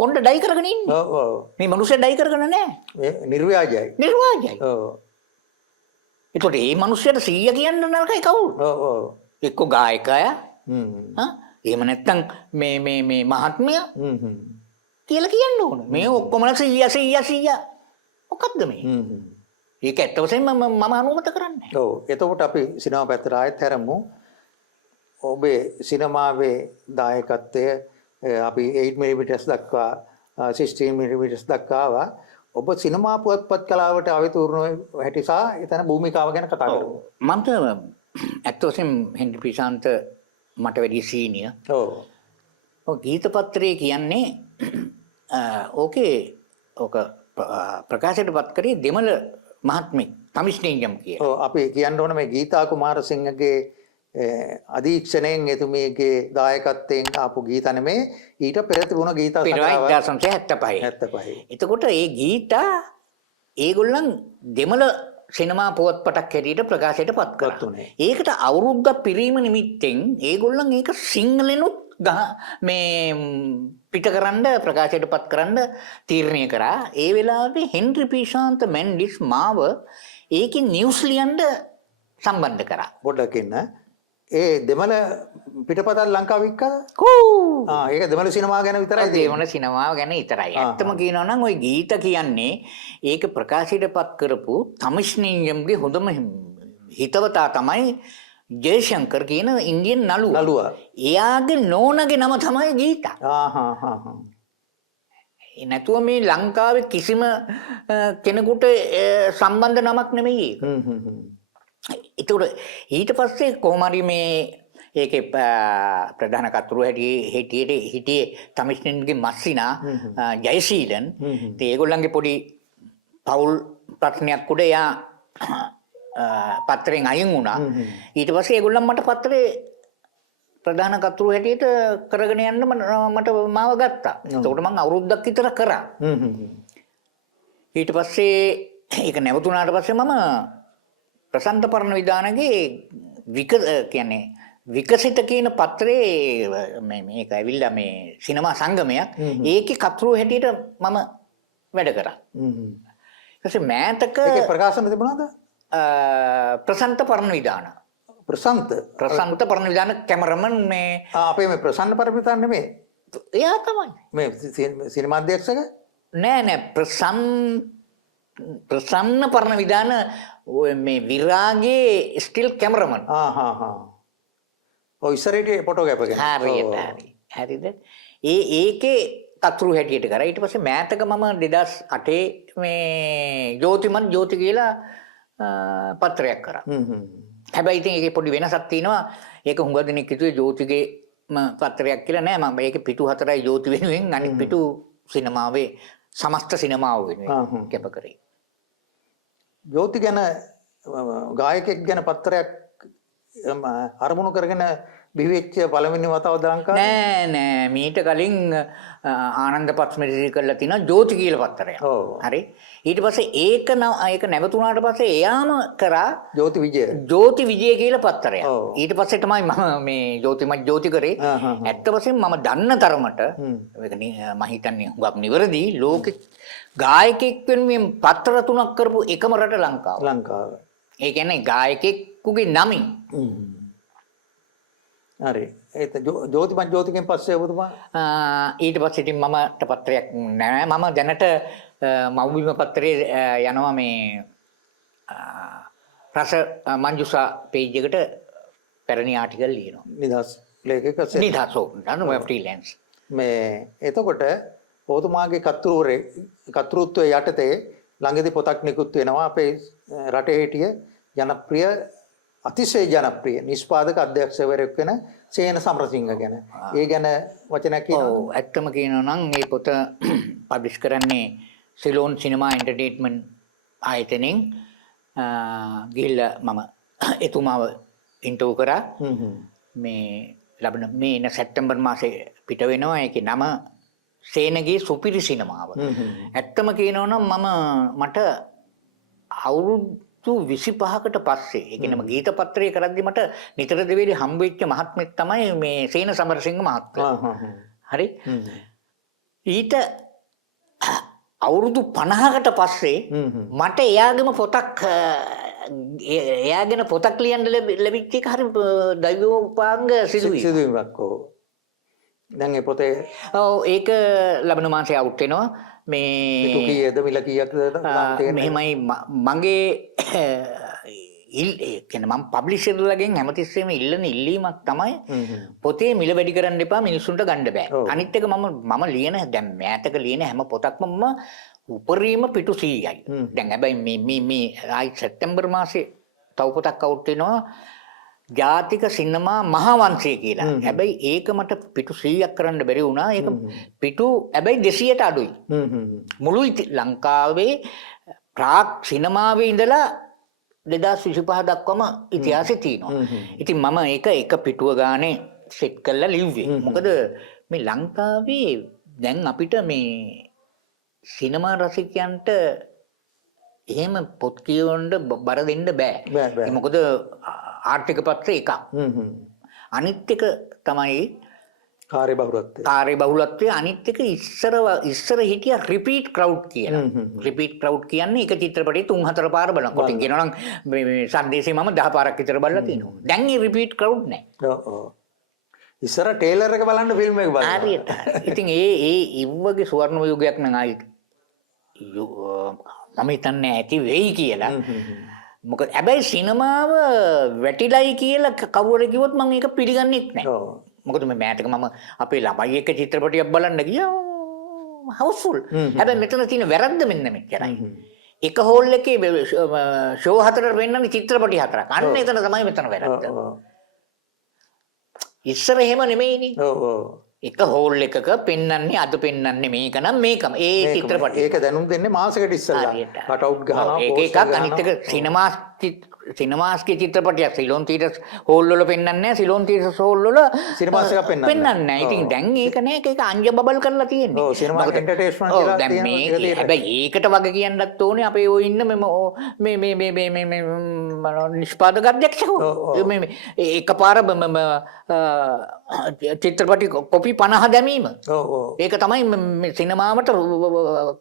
කොණ්ඩ ඩයි කරගෙන ඉන්නේ. ඔව් ඔව්. මේ මිනිස්සු ඩයි කරගෙන නැහැ. ඒ නිර්ව්‍යාජයි. නිර්වාජයි. ඔව්. ඒතකොට මේ මිනිස්සුන්ට 100 කියන්න නරකයි කවුරු? ඔව් ඔව්. එක්ක ගායකයා එහෙම නැත්නම් මේ මහත්මයා කියලා කියන්න ඕනේ. මේ ඔක්කොම 100 මොකද්ද මේ? ඒක ඇත්ත වශයෙන්ම මම අනුමත කරන්නේ. ඔව්. එතකොට අපි සිනමා පැත්තට ආයෙත් හැරමු. ඔබේ සිනමාවේ දායකත්වය අපි 8mm දක්වා 16mm දක්වා ආවා. ඔබ සිනමා පුවත්පත් කලාවට අවතුරුන හැටි සහ එතන භූමිකාව ගැන කතා කරමු. මම ඇත්ත වශයෙන්ම හෙන්රි ප්‍රශාන්ත මට වැඩි සීනියර්. ඔව්. ඔය ගීත පත්‍රයේ කියන්නේ ඕක ප්‍රකාශයටපත් කරේ දෙමළ මහත්මෙක් තමිස්නේජම් කියලා. ඔව් අපි කියන්න ඕන මේ ගීතා කුමාරසිංහගේ අධීක්ෂණයෙන් එතුමියගේ දායකත්වයෙන් ආපු ගීත නෙමේ ඊට පෙර තිබුණ ගීතා සංග්‍රහය 1975. එතකොට ඒ ගීතා ඒගොල්ලන් දෙමළ සිනමා පුවත්පතක් හැටියට ප්‍රකාශයට පත් කරා. ඒකට අවුරුද්දක් පිරීම නිමිත්තෙන් ඒගොල්ලන් ඒක සිංහලෙනුත් මේ පිටකරන්න ප්‍රකාශයට පත් කරන්න තීරණය කරා. ඒ වෙලාවේ හෙන්රි ප්‍රශාන්ත මැන්ඩිස් මාව ඒකේ නිවුස් ලියන්න සම්බන්ධ කරා. පොඩ්ඩක් ඉන්න. ඒ දෙමළ පිටපතක් ලංකාව වික්කද? කෝ. ඒක දෙමළ සිනමාව ගැන විතරයි. දෙමළ සිනමාව ගැන විතරයි. ඇත්තම කියනවා නම් ওই ගීත කියන්නේ ඒක ප්‍රකාශයට පත් කරපු තමිස්නේජම්ගේ හොඳම හිතවතා තමයි ජයශංකර් කියන ඉන්දියන් නළුවා. එයාගේ නෝනගේ නම තමයි ගීතා. ඒ නැතුව මේ ලංකාවේ කිසිම කෙනෙකුට සම්බන්ධ නමක් නෙමෙයි ඒක. ඒතකොට ඊට පස්සේ කොහොම හරි මේ ඒකේ ප්‍රධාන කතුරු හැටියට හිටියේ තමිස්නේජම්ගේ මස්සිනා ජයශීලන්. ඉතින් ඒගොල්ලන්ගේ පොඩි පෞල් ප්‍රශ්නයක් උඩ එයා පත්‍රයෙන් අයින් වුණා. ඊට පස්සේ ඒගොල්ලන් මට පත්‍රේ ප්‍රධාන කතුරු හැටියට කරගෙන යන්න මට මාව ගත්තා. එතකොට මම අවුරුද්දක් විතර කරා. ඊට පස්සේ ඒක නැවතුණාට පස්සේ මම ප්‍රසන්ත පරණ විදානගේ කියන්නේ විකසිත කියන පත්‍රේ මේක ඇවිල්ලා මේ සිනමා සංගමයක්. ඒකේ කතුරු හැටියට මම වැඩ කරා. ඊට පස්සේ මෑතක ඒකේ ප්‍රකාශන තිබුණාද? ප්‍රසන්ත පරණ විදාන. ප්‍රසන්ත පරණ විදාන කැමරමන් මේ අපේ මේ ප්‍රසන්න පරමිතාන් නෙමෙයි. එයා තමයි. මේ සිනමා අධ්‍යක්ෂක? නෑ ප්‍රසන්න පරණ විදාන මේ විරාගේ ස්ටිල් කැමරමන්. ඔය ඉස්සරහට ෆොටෝ කැපගෙන. හරිද? ඒකේ කතුරු හැටියට කරා. ඊට පස්සේ මෑතක මම 2008 මේ ජෝති කියලා පත්‍රයක් කරා. හැබැයි ඉතින් ඒකේ පොඩි වෙනසක් තියෙනවා. ඒක හුඟ දෙනෙක් හිතුවේ ජෝතිගේම පත්‍රයක් කියලා නෑ. මම ඒකේ පිටු 4යි ජෝති වෙනුවෙන් අනිත් පිටු සිනමාවේ සමස්ත සිනමාව වෙනුවෙන් කැප කරේ. ජෝති ගැන ගායකයෙක් ගැන පත්‍රයක් අරමුණු කරගෙන බිහිවෙච්ච පළවෙනි වතාවද ලංකාවේ? නෑ මීට කලින් ආනන්ද පත්මරිසි කරලා තිනවා ජෝති කියලා පත්‍රයක්. හරි. ඊට පස්සේ ඒක නැවතුණාට පස්සේ එයාම කරා ජෝති විජය කියලා පත්‍රයක්. ඊට පස්සේ තමයි මම මේ ජෝති කරේ. ඇත්ත වශයෙන්ම මම දන්න තරමට මේක මම හිතන්නේ හුඟක් නිවැරදි ලෝකෙ ගායකෙක් වෙනුවෙන් පත්‍ර 3ක් කරපු එකම රට ලංකාව. ඒ කියන්නේ ගායකෙකුගේ නමින්. හරි. ඒත් ජෝතිගෙන් පස්සේ ඔබතුමා ඊට පස්සේ ඉතින් මමට පත්‍රයක් නෑ. මම දැනට මව්බිම පත්‍රයේ යනවා මේ රස මංජුසා පේජ් එකට පැරණි ආටිකල් ලියනවා. නිදහස් ලේඛක ෆ්‍රීලැන්ස්. මේ එතකොට ඔබතුමාගේ කතුරුත්වයේ යටතේ ළඟදී පොතක් නිකුත් වෙනවා අපේ රටේ හිටිය ජනප්‍රිය අතිශය ජනප්‍රිය නිෂ්පාදක අධ්‍යක්ෂකවරයෙක් වෙන සේන සමරසිංහ ගැන. ඒ ගැන වචනයක් කියනවා. ඔව් ඇත්තම කියනවා නම් මේ පොත පබ්ලිෂ් කරන්නේ සිලෝන් සිනමා එන්ටර්ටේන්මන්ට් ආයතනයෙන් ගිහිල්ලා මම එතුමාව ඉන්ටර්වයුව කරා. මේ ලබන මේ එන සැප්තැම්බර් මාසේ පිට වෙනවා. ඒකේ නම සේනගේ සුපිරි සිනමාව. ඇත්තම කියනවා නම් මට අවුරුදු 25කට පස්සේ ඒ කියන්නේ ගීත පත්‍රය කරද්දි මට නිතර දෙවේලි හම්බ වෙච්ච මහත්මෙක් තමයි මේ සේන සමරසිංහ මහත්මයා. හරි. ඊට අවුරුදු 50කට පස්සේ මට එයාගේම පොතක් ලියන්න ලැබිච්ච එක හරි දෛවෝපාංග සිදුවීමක්. දැන් ඒ පොතේ ඔව් ඒක ලබන මාසේ අවුට් වෙනවා. මේ පිටු කීයද මිල කීයක්ද මෙහෙමයි මගේ කියන්නේ මම පබ්ලිෂර්ලගෙන් හැමතිස්සෙම ඉල්ලන ඉල්ලීමක් තමයි පොතේ මිල වැඩි කරන්න එපා මිනිස්සුන්ට ගන්න බෑ. අනිත් එක මම ලියන දැන් මෑතක ලියන හැම පොතක්ම මම උපරිම පිටු 100යි. දැන් හැබැයි මේ ආයි සැප්තැම්බර් මාසේ තව පොතක් අවුට් වෙනවා ජාතික සිනමා මහාවංශය කියලා. හැබැයි ඒක මට පිටු 100ක් කරන්න බැරි වුණා. ඒක පිටු හැබැයි 200ට අඩුයි. මුළු ලංකාවේ ප්‍රාග් සිනමාවේ ඉඳලා 2025 දක්වාම ඉතිහාසෙ තියෙනවා. ඉතින් මම ඒක එක පිටුව ගානේ සෙට් කරලා ලිව්වේ. මොකද මේ ලංකාවේ දැන් අපිට මේ සිනමා රසිකයන්ට එහෙම පොත් කියවන්න බර දෙන්න බෑ. මොකද ආර්ථික පත්‍රය එකක්. අනිත් එක තමයි කාර්යබහුලත්වය. අනිත් එක ඉස්සර හිටිය රිපීට් ක්‍රවුඩ් කියලා. රිපීට් ක්‍රවුඩ් කියන්නේ එක චිත්‍රපටයේ 3-4 පාර බලනවා. කොටින් කියනවා නම් මේ සංදේශේ මම 10 පාරක් විතර බලලා තිනවා. දැන් මේ රිපීට් ක්‍රවුඩ් නැහැ. ඔව්. ඉස්සර ටේලර් එක බලන්න ෆිල්ම් එක බලනවා. හරියට. ඉතින් ඒ ඉව්වගේ සුවර්ණ යුගයක් නම් ආයි මම හිතන්නේ ඇති වෙයි කියලා. මොකද හැබැයි සිනමාව වැටිලයි කියලා කවුරු කිව්වොත් මම ඒක පිළිගන්නේ නැහැ. මොකද මේ මෑතක මම අපේ ළමයි එක්ක චිත්‍රපටියක් බලන්න ගියා හවුස්ෆුල්. හැබැයි මෙතන තියෙන වැරද්ද මෙන්න මෙච්චරයි. එක හෝල් එකේ ෂෝ 4 වෙන්නන්නේ චිත්‍රපටි 4ක්. අන්න එතන තමයි මෙතන වැරද්ද. ඉස්සර එහෙම නෙමෙයිනේ. එක හෝල් එකක පෙන්වන්නේ අද පෙන්වන්නේ මේක නම් මේකම. ඒ චිත්‍රපටි. ඒක දැනුම් දෙන්නේ මාසෙකට ඉස්සෙල්ලා. කට් අවුට් ගහනවා. ඒක එකක්. අනිත් එක සිනමාස්ගේ චිත්‍රපටියක් සිලෝන් තීටස් හෝල් වල පෙන්වන්නේ නැහැ. සිලෝන් තීටස් හෝල් වල සිනමාස් එකක් පෙන්වන්නේ නැහැ. ඉතින් දැන් ඒක නෑ. ඒක අංජ බබල් කරලා තියෙන්නේ. ඔව් සිනමා එන්ටර්ටේන්මන්ට් කියලා තියෙනවා. හැබැයි ඒකට වගේ කියන්නත් ඕනේ අපේ ඔය ඉන්න මේ නිෂ්පාදක අධ්‍යක්ෂකෝ. මේ එකපාර චිත්‍රපටි කොපි 50 දැමීම. ඒක තමයි සිනමාවට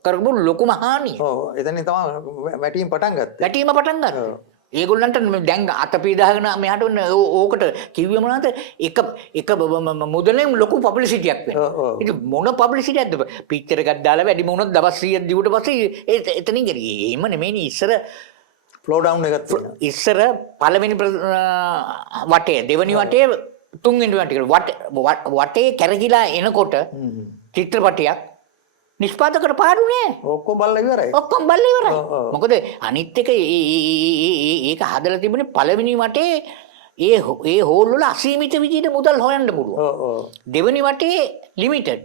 කරපු ලොකුම හානිය. එතනින් තමයි වැටීම පටන් ගත්තේ. ඒගොල්ලන්ට දැන් අතපී දාගෙන මෙහාට ඕකට කිව්වේ මොනවද? එක මුදලෙන් ලොකු පබ්ලිසිටියක් වෙනවා. ඉතින් මොන පබ්ලිසිටියක්ද? පික්චර් එකක් දාලා වැඩිම වුණොත් දවස් 100ක් දිවට පස්සේ එතනින් ගියේ. එහෙම නෙමෙයිනේ ඉස්සර ෆ්ලෝ ඩවුන් එකක් තියෙනවා. ඉස්සර පළවෙනි වටේ දෙවෙනි වටේ තුන්වෙනි වටේ කැරකිලා එනකොට චිත්‍රපටියක් නිෂ්පාදකට පාඩු නෑ. ඔක්කොම බලලා ඉවරයි. මොකද අනිත් එක ඒක හදලා තිබුණේ පළවෙනි වටේ ඒ හෝල් වල අසීමිත විදිහට මුදල් හොයන්න පුළුවන්. දෙවෙනි වටේ ලිමිටඩ්.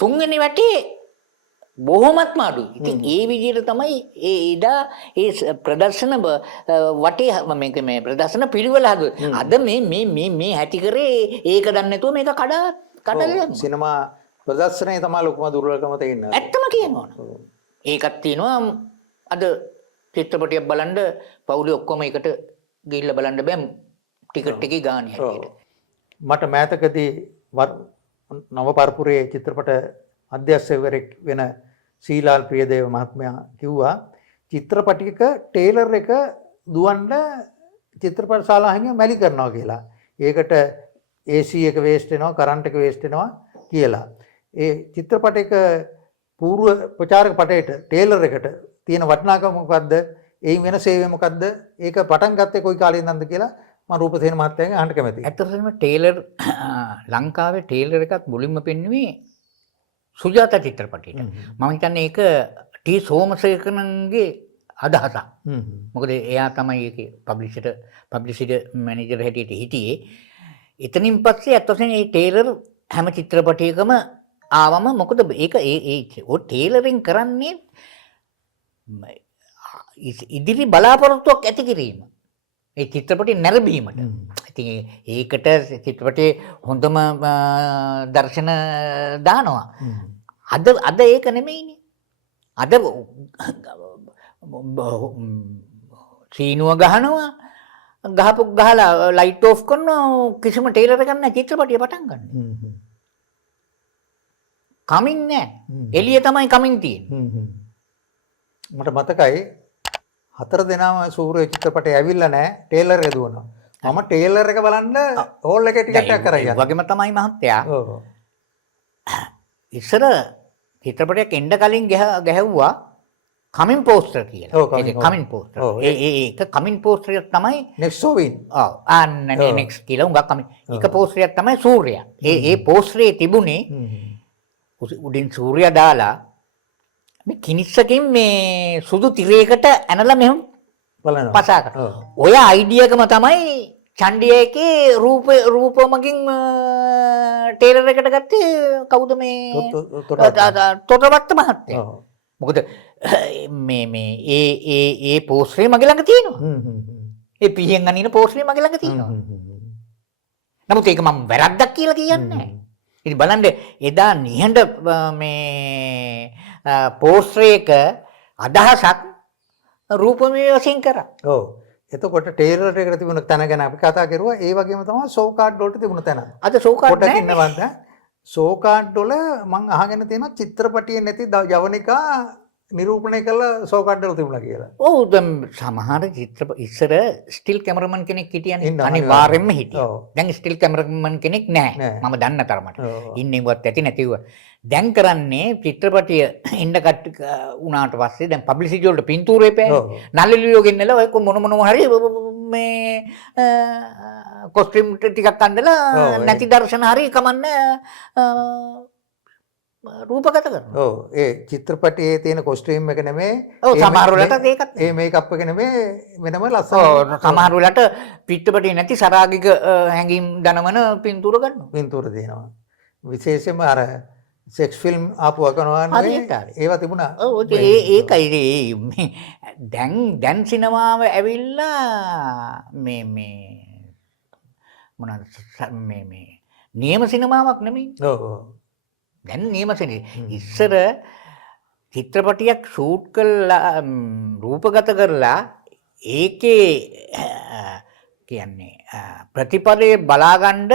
තුන්වෙනි වටේ බොහොමත්ම අඩුයි. ඉතින් ඒ විදිහට තමයි ඒ ප්‍රදර්ශන වටේ මේ ප්‍රදර්ශන පිළිවෙල හදුවේ. අද මේ හැටි කරේ ඒක දන්නේ නැතුව මේක කඩලා සිනමා ප්‍රදර්ශනයේ තමයි ලොකුම දුර්වලකම තියෙන්නේ. ඇත්තම කියනවා. ඒකක් තියෙනවා අද චිත්‍රපටියක් බලන්න පවුලේ ඔක්කොම එකට ගිහිල්ලා බලන්න බෑ ටිකට් එකේ ගානේ හැටියට. මට මෑතකදී නව පරපුරේ චිත්‍රපට අධ්‍යක්ෂකවරයෙක් වෙන සීලාල් ප්‍රියදේව මහත්මයා කිව්වා චිත්‍රපටියක ටේලර් එක දුවන්න චිත්‍රපට ශාලාවෙන් මැලි කරනවා කියලා. ඒකට AC එක වේස්ට් වෙනවා, කරන්ට් එක වේස්ට් වෙනවා කියලා. ඒ චිත්‍රපටයක පූර්ව ප්‍රචාරක පටයට ටේලර් එකට තියෙන වටිනාකම මොකද්ද? එයින් වෙන සේවය මොකද්ද? ඒක පටන් ගත්තේ කොයි කාලේ ඉඳන්ද කියලා මම රූපසේන මහත්තයාගෙන් අහන්න කැමතියි. ඇත්තටම ටේලර් ලංකාවේ ටේලර් එකක් මුලින්ම පෙන්වුවේ සුජාතා චිත්‍රපටයට. මම හිතන්නේ ඒක ටී සෝමසේකරන්ගේ අදහසක්. හ්ම්. මොකද එයා තමයි ඒකේ පබ්ලිසිටි මැනේජර් හැටියට හිටියේ. එතනින් පස්සේ අතොසෙන් මේ ටේලර් හැම චිත්‍රපටයකම ආවම මොකද ඒක ඔය ටේලරින් කරන්නේ ඉදිරි බලාපොරොත්තුවක් ඇති කිරීම. ඒ චිත්‍රපටය නැරඹීමට. ඉතින් ඒකට චිත්‍රපටයේ හොඳම දර්ශන දානවා. අද ඒක නෙමෙයිනේ. අද සීනුව ගහනවා ගහලා ලයිට් ඕෆ් කරනවා කිසිම ටේලර් එකක් නැහැ චිත්‍රපටිය පටන් ගන්න. කමින් නැහැ. එළිය තමයි කමින් තියෙන්නේ. මට මතකයි 4 දෙනාම සූර්ය චිත්‍රපටය ඇවිල්ලා නැහැ ටේලර් එක දුවනවා. මම ටේලර් එක බලන්න හෝල් එකේ ටිකට් එකක් කරා යනවා. වගේම තමයි මහත්තයා. ඔව්. ඉස්සර චිත්‍රපටයක් එන්න කලින් ගැහුවා කමින් පෝස්ටර් කියලා. ඒක කමින් පෝස්ටර්. ඒක කමින් පෝස්ටර් එක තමයි නෙක්ස්ට් ෂෝවින්. ඔව්. නෙක්ස්ට් කියලා උඟක් කමින්. ඒක පෝස්ටර් එක තමයි සූර්යයා. ඒ පෝස්ටරේ තිබුණේ උඩින් සූර්යයා දාලා මේ කිනිස්සකින් මේ සුදු තිරයකට ඇනලා මෙහෙම බලනවා. පසාකට. ඔය අයිඩියා එකම තමයි චණ්ඩියේකේ රූපමකින් ටේලර් එකට ගත්තේ කවුද මේ තොටවත්ත මහත්තයා. මොකද ඒ පෝස්ටරේ මගේ ළඟ තියෙනවා. ඒ පිහින් අනින පෝස්ටරේ මගේ ළඟ තියෙනවා. නමුත් ඒක මම වැරද්දක් කියලා කියන්නේ නැහැ. ඉතින් බලන්න එදා නිහඬ මේ පෝස්ටරේක අදහසක් රූපමය වශයෙන් කරා. ඔව්. එතකොට ටේලර් එකට තිබුණ තැන ගැන අපි කතා කරුවා. ඒ වගේම තමයි ෂෝ කාඩ් වලට තිබුණ තැන. අද ෂෝ කාඩ් නැහැ. ඉන්නවන්ට ෂෝ කාඩ් වල මම අහගෙන තියෙනවා චිත්‍රපටියේ නැති ජවනිකා නිරූපණය කළ ෂෝ කාඩ් වල තිබුණා කියලා. ඔව් දැන් සමහර ඉස්සර ස්ටිල් කැමරමන් කෙනෙක් හිටියනේ. අනිවාර්යෙන්ම හිටියා. දැන් ස්ටිල් කැමරමන් කෙනෙක් නැහැ. මම දන්න තරමට. ඉන්නේවත් ඇති නැතිව. දැන් කරන්නේ චිත්‍රපටිය එන්න කට් උනාට පස්සේ දැන් පබ්ලිසිටි වලට පින්තූරේ පෑනේ. නළලියෝ ගෙන්නලා ඔය මොන හරි මේ කොස්ටියුම් ටිකක් අඳලා නැති දර්ශන හරි කමන්නේ රූපගත කරනවා. ඔව් ඒ චිත්‍රපටයේ තියෙන කොස්ටියුම් එක නෙමෙයි. ඔව් සමහර වෙලට ඒකත් ඒ මේකප් එක නෙමෙයි වෙනම ලස්සන. ඔව් සමහර වෙලට චිත්‍රපටයේ නැති සරාගික හැඟීම් දනවන පින්තූර ගන්නවා. පින්තූර දෙනවා. විශේෂයෙන්ම අර සෙක්ස් ෆිල්ම් ආපු අකනවානේ ඒවා තිබුණා. ඔව් ඒකයි දැන් සිනමාව ඇවිල්ලා මේ මොනවාද මේ නියම සිනමාවක් නෙමෙයි. ඔව් ඔව්. දැන් නියම ඉස්සර චිත්‍රපටියක් ෂූට් කළා රූපගත කරලා ඒකේ කියන්නේ ප්‍රතිපලයේ බලාගන්න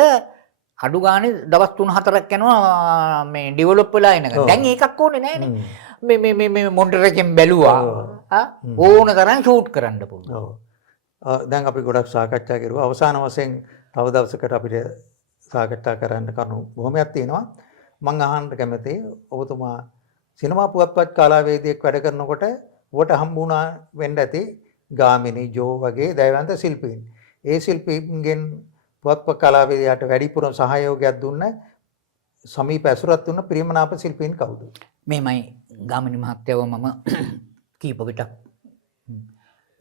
අඩු ගානේ දවස් 3-4ක් යනවා මේ ඩෙවලොප් වෙලා එනකන්. දැන් ඒකක් ඕනේ නැහනේ. මේ මොනිටර් එකෙන් බැලුවා. ඕන තරම් ෂූට් කරන්න පුළුවන්. ඔව්. දැන් අපි ගොඩක් සාකච්ඡා කරුවා. අවසාන වශයෙන් තව දවසකට අපිට සාකච්ඡා කරන්න කරුණු බොහොමයක් තියෙනවා. මම අහන්න කැමතියි ඔබතුමා සිනමා පුවත්පත් කලාවේදියෙක් වැඩ කරනකොට ඔබට හම්බුණා වෙන්න ඇති ගාමිණී ජෝ වගේ දයවන්ත ශිල්පීන්. ඒ ශිල්පීන්ගෙන් පුවත්පත් කලාවේදියාට වැඩිපුර සහයෝගයක් දුන්න සමීප ඇසුරක් දුන්න ප්‍රියමනාප ශිල්පීන් කවුද? මේමයි ගාමිණී මහත්තයව මම කීප විටක්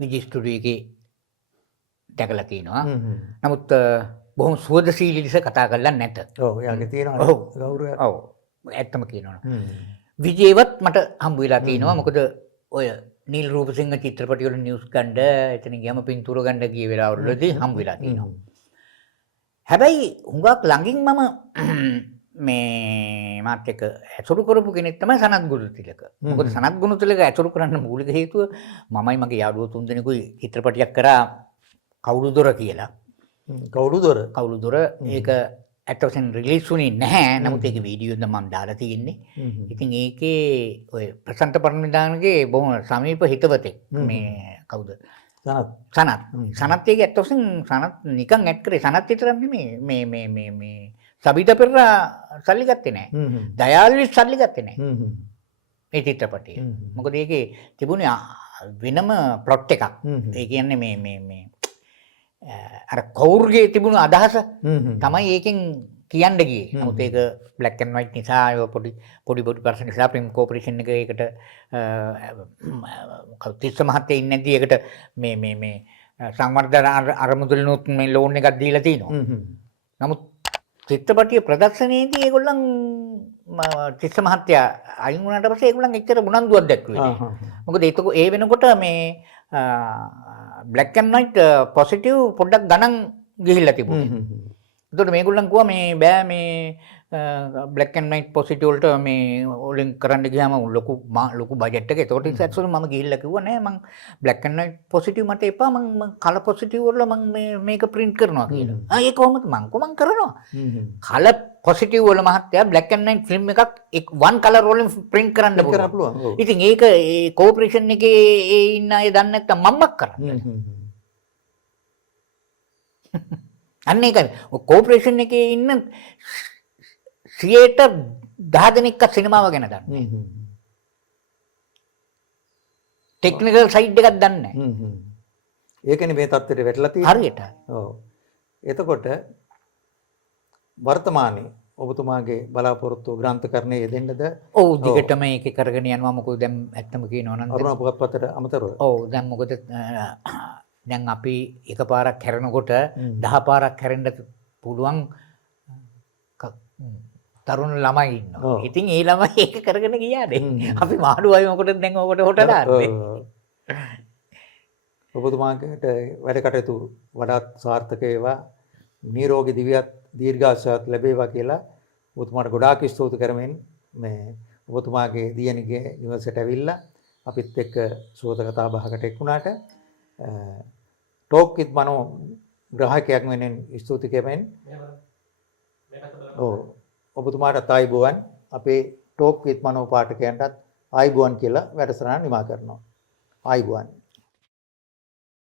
විජි ස්ටුඩියෝ එකේ දැකලා තිනවා. නමුත් බොහොම සුවදශීලී ලෙස කතා කරලා නැත. ඔව් එයාගේ තියෙනවා ගෞරවය. ඔව් ඇත්තම කියනවනේ. විජේවත් මට හම්බ වෙලා තිනවා. මොකද ඔය නිල් රූපසිංහ චිත්‍රපටි වල නිවුස් ගන්න එතන ගියම පින්තූර ගන්න ගිය වෙලාවවලදී හම්බ වෙලා තිනවා. හැබැයි හුඟක් ළඟින් මම මේ මාත් එක්ක ඇසුරු කරපු කෙනෙක් තමයි සනත් ගුණතිලක. මොකද සනත් ගුණතිලක ඇසුරු කරන්න මූලික හේතුව මමයි මගේ යාළුවෝ තුන්දෙනෙකුයි චිත්‍රපටියක් කරා කවුරුදොර කියලා. කවුරුදොර ඒක ඇත්ත වශයෙන්ම රිලීස් වුණේ නැහැ. නමුත් ඒක වීඩියෝ එක මම දාලා තියෙන්නේ. ඉතින් ඒකේ ඔය ප්‍රසන්ත පරණවිතානගේ බොහොම සමීප හිතවතෙක් මේ කවුද? සනත් ඒක ඇත්ත වශයෙන්ම සනත් නිකන් ඇඩ් කරේ. සනත් විතරක් නෙමෙයි මේ සබිතා පෙරේරා සල්ලි ගත්තේ නැහැ. දයාල්වි සල්ලි ගත්තේ නැහැ. මේ චිත්‍රපටිය. මොකද ඒකේ තිබුණේ වෙනම ප්ලොට් එකක්. ඒ කියන්නේ මේ අර කෞර්ගේ තිබුණු අදහස තමයි ඒකෙන් කියන්න ගියේ. නමුත් ඒක black and white නිසා ඒ පොඩි ප්‍රශ්න නිසා ප්‍රිම් කෝපරේෂන් එක ඒකට තිස්ස මහත්තයා ඉන්නේ නැති ඒකට මේ සංවර්ධන අරමුදලිනුත් මේ ලෝන් එකක් දීලා තිනවා. නමුත් චිත්‍රපටිය ප්‍රදර්ශනයේදී ඒගොල්ලන් තිස්ස මහත්තයා අයින් වුණාට පස්සේ ඒගොල්ලන් එච්චර උනන්දුවක් දැක්ුවේ නෑ. මොකද ඒක ඒ වෙනකොට මේ black and white positive පොඩ්ඩක් ගණන් ගිහිල්ලා තිබුණේ. එතකොට මේගොල්ලන් කිව්වා මේ බෑ මේ black and white positive වලට මේ වලින් කරන්න ගියාම ලොකු බජට් එක. ඒතකොට ඉස්සෙල්ලා මම ගිහිල්ලා කිව්වා නෑ මං black and white positive මට එපා මං color positive වල මං මේක print කරනවා කියලා. ඒක කොහොමද මං කරනවා. color positive වල මහත්තයා black and white film එකක් one color වලින් print කරන්න පුළුවන්. ඉතින් ඒක ඒ corporation එකේ ඉන්න අය දන්නේ නැත්තම් මම්මක් කරන්නේ. අන්න ඒකයි. කෝපරේෂන් එකේ ඉන්න 10 දෙනෙක්ක සිනමාව ගැන දන්නේ. ටෙක්නිකල් සයිඩ් එකක් දන්නේ නැහැ. ඒකනේ මේ தත්ත්වයට වැටලා තියෙන්නේ. හරියට. ඔව්. එතකොට වර්තමානයේ ඔබතුමාගේ බලාපොරොත්තු ග්‍රන්ථකරණයේ යෙදෙන්නද? ඔව් දිගටම ඒක කරගෙන යනවා. මොකද දැන් ඇත්තම කියනවා නම් අරුණ පුවත්පතට අමතරව. ඔව් දැන් මොකද දැන් අපි එකපාරක් හැරෙනකොට 10 පාරක් හැරෙන්න පුළුවන් තරුණ ළමයි ඉන්නවා. ඉතින් ඒ ළමයි ඒක කරගෙන ගියානේ. අපි මාළුවයි මොකටද දැන් ඔකට හොට දාන්නේ. ඔබතුමාට වැඩ කටයුතු වඩාත් සාර්ථක වේවා. නිරෝගී දිව්‍යත් දීර්ඝාසයත් ලැබේවා කියලා ඔබතුමාට ගොඩාක් ස්තුති කරමින් මේ ඔබතුමාගේ දියණිගේ නිවසට ඇවිල්ලා අපිත් එක්ක සුවත කතා බහකට එක්ුණාට ටෝක් විත් මනෝ ග්‍රාහකයෙක් වෙනින් ස්තුති කෙමෙන් ඔබතුමාට ආයුබෝවන් අපේ ටෝක් විත් මනෝ පාඨකයන්ටත් ආයුබෝවන් කියලා වැඩසටහන නිමා කරනවා ආයුබෝවන්